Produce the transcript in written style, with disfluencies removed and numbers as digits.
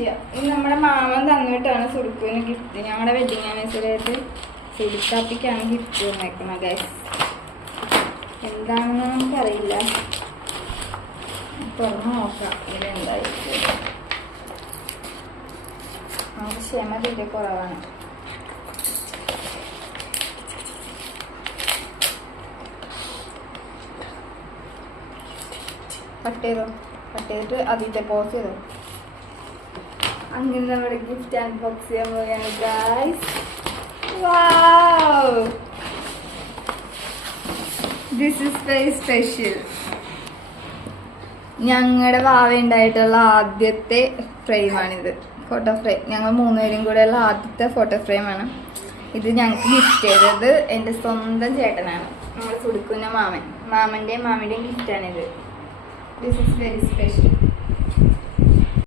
ചെയ്യാം. ഇത് നമ്മുടെ മാമൻ തന്നിട്ടാണ് സുടുക്കുവിന് ഗിഫ്റ്റ്. ഞങ്ങളുടെ വെഡിങ് ആനിവേഴ്സറി ആയിട്ട് സുടുക്കാപ്പിക്കാണ് ഗിഫ്റ്റ് വന്നേക്കുന്നത് ഗൈസ്. എന്താണെന്ന് നമുക്കറിയില്ല. തുറന്ന് നോക്കാം ഇതെന്തായിരിക്കും. നമുക്ക് ക്ഷമ തീരെ കുറവാണ്. കട്ട് ചെയ്തിട്ട് അതിൻ്റെ പോസ് ചെയ്തോ. അങ്ങനെ നമ്മുടെ ഗിഫ്റ്റ് അൺബോക്സ് ചെയ്യാൻ പോവുകയാണ് guys. Wow, this is very special. ഞങ്ങളുടെ വാവ ഉണ്ടായിട്ടുള്ള ആദ്യത്തെ ഫ്രെയിമാണിത്, ഫോട്ടോ ഫ്രെയിം. ഞങ്ങൾ 3 പേരും കൂടെയുള്ള ആദ്യത്തെ ഫോട്ടോ ഫ്രെയിമാണ് ഇത്. ഞങ്ങൾക്ക് ഗിഫ്റ്റ് ചെയ്തത് എൻ്റെ സ്വന്തം ചേട്ടനാണ്, നമ്മൾ സുടുക്കുന്ന മാമൻ്റെയും മാമിയുടെയും ഗിഫ്റ്റാണിത്. This is very special.